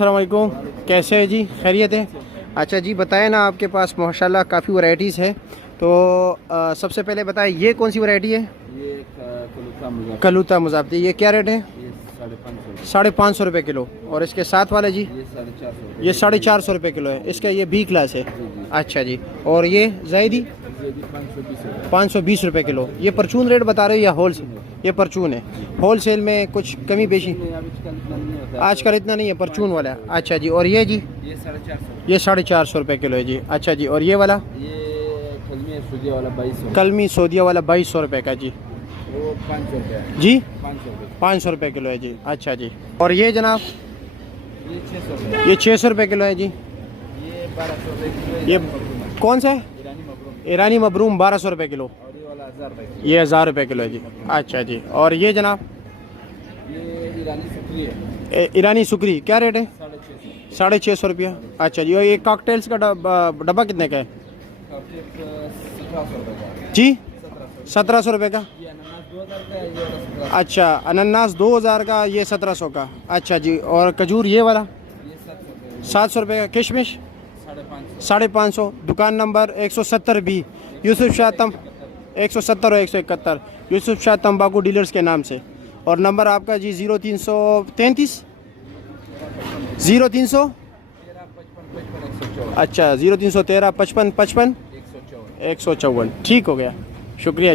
अस्सलाम वालेकुम, कैसे है जी? खैरियत है? अच्छा जी, बताएं ना, आपके पास माशाल्लाह काफ़ी वैरायटीज़ है। तो सबसे पहले बताएं, ये कौन सी वैरायटी है? ये कलूता मुजाफ्ती, ये क्या रेट है? ये 550 550 रुपये किलो। और इसके साथ वाले जी? ये 450 ये 450 रुपये किलो है। इसका ये बी क्लास है। जी। अच्छा जी। और ये जैदी? ये भी 520 520 रुपये किलो। ये परचून रेट बता रहे हो या होल सेल? ये परचून है। होल सेल में कुछ कमी बेशी आजकल इतना नहीं है, परचून वाला। अच्छा जी। और ये जी? ये 450 ये 450 रुपये किलो है जी। अच्छा जी। और ये वाला? ये कलमी सूदिया वाला 2200 कलमी सोदिया वाला 2200 रुपये का जी। वो 500 रुपया जी? 500 रुपये 500 रुपये किलो है जी। अच्छा जी। और ये जनाब? ये 600 रुपया ये 600 रुपये किलो है जी। ये 1200 रुपये किलो ये कौन सा है? ईरानी मबरूम ईरानी मबरूम 1200 रुपये किलो। और ये वाला 1000 रुपये किलो ये 1000 रुपये किलो है जी। अच्छा जी। और ये जनाब? ये ईरानी सुकरी है ईरानी सुकरी क्या रेट है? 650 650 रुपया। अच्छा जी। और ये कॉकटेल्स का डब्बा कितने का है? 1700 रुपये का जी? 1700 1700 रुपये का। ये अनानास 2000 का है ये वाला 1700 अच्छा, अनानास 2000 का, ये 1700 का। अच्छा जी। और खजूर ये वाला? ये 700 रुपये 700 रुपये का। किशमिश? 550 550। दुकान नंबर 170 बी, यूसुफ शाह 170 और 171 यूसुफ शाह तंबाकू डीलर्स के नाम से। और नंबर आपका जी 0333 0300। 13 55 154 अच्छा, 0313 55 55 154 154। ठीक हो गया, शुक्रिया।